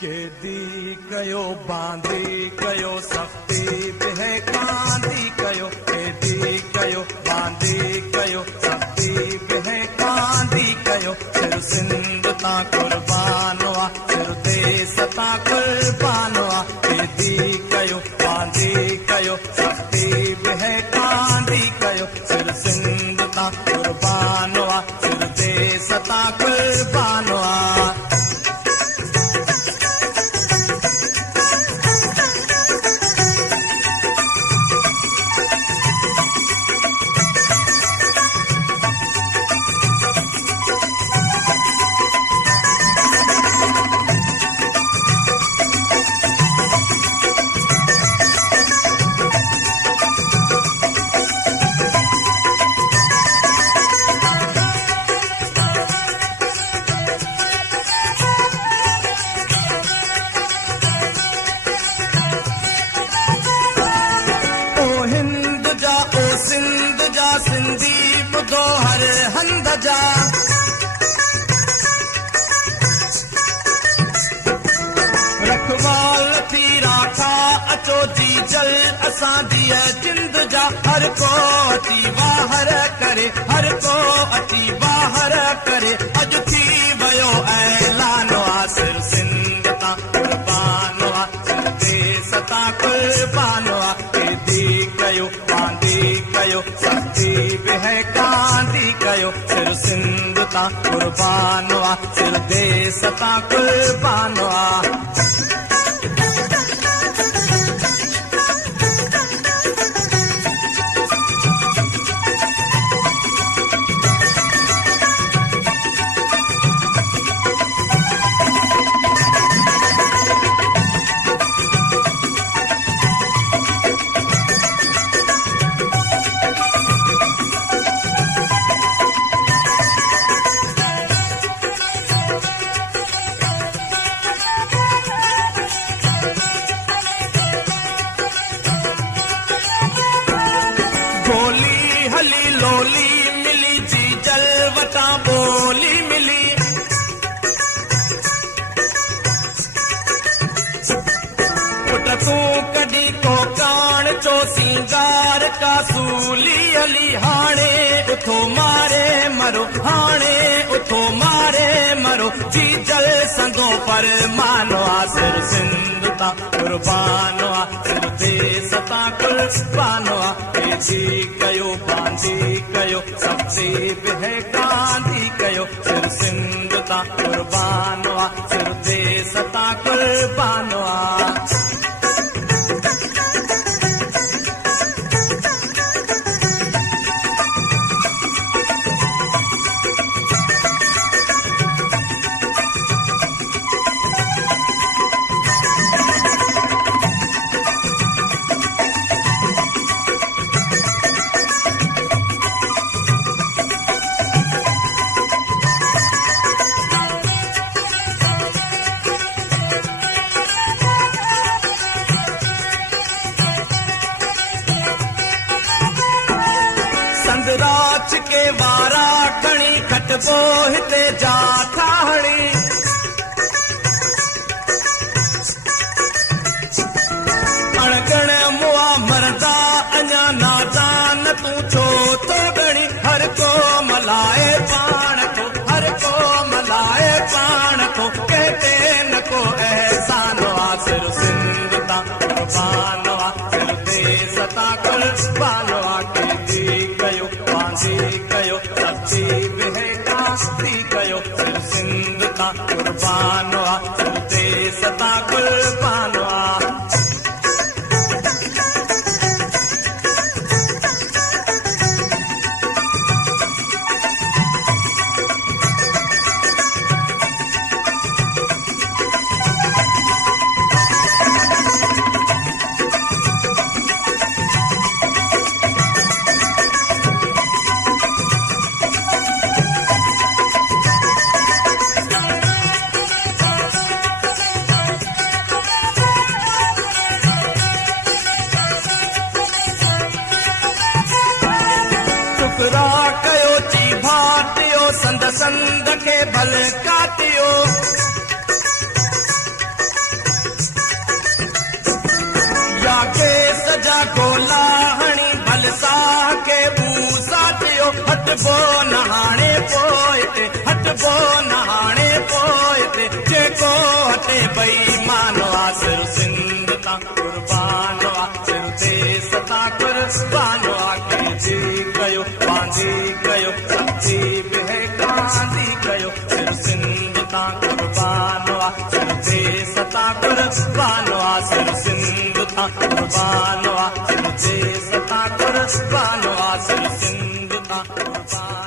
केदी कयो बांदी कयो सख्ती बे कांदी कयो केदी कयो बांदी कयो सख्ती बे कांदी कयो सिर सिंध ता कुर्बानो आ सिर देश ता कुर्बानो आ केदी कयो बांदी कयो सख्ती बे कांदी कयो सिर सिंध ता कुर्बानो आ सिर देश ता कुर्बानो आ सिंध जा सिंधी ॿुधो हर हंध जा रखवाल थी राखा अचो जी जल असां दिया जिंद जा हर को अची बाहर करे हर को अची बाहर करे अॼु थी वियो ऐलानो आ सिर सिंध ता कुर्बानो आ सिर देश ता कुर्बानो आ केदी कयो बांदी कयो सख्ती बे कांदी कयो सिर सिंध ता कुर्बानो आ सिर देश ता कुर्बानो आ गोली हली लोली मिली जी जल वटा बोली मिली पुट तू कदी को कान चो सिंगार का सूली हली हाणे उठो मारे मरो हाणे उठो मारे मरो जी जल संदो पर मानो आ सिर सिंध ता कुर्बानो आ सिर देश ता कुर्बानो आ केदी कयो बांदी कयो सख्ती बे कांदी कयो सिर सिंध ता कुर्बानो आ सिर देश ता कुर्बानो आ राच के वारा खणी खटबो हिते जा ठाहणी अणगण मुआ मरदा अञा नादान तू छो तो गणी हर को मलाए पाण को हर को मलाए पाण को कहते न को एहसानो आ सिर सिंध ता कुर्बानो आ सिर देश ता कुर्बानो आ केदी कयो बांदी कयो सख्ती बे कांदी कयो सिर सिंध ता कुर्बानो आ सिर देश ता कुर्बानो आ संद के भल काटियो हटबो नहाणे पोइते हटबो नहाणे पोइते जेको हटे बेईमान आ सिर सिंध तां कुर्बान आ सिर देश तां कुर्बान आ जी कयो बांधी कयो सच्ची बेकांदी कयो सिर सिंध तां कुर्बान आ सिर देश तां कुर्बान आ सिर सिंध तां कुर्बान आ सिर देश तां कुर्बान आ सिर सिंध तां कुर्बान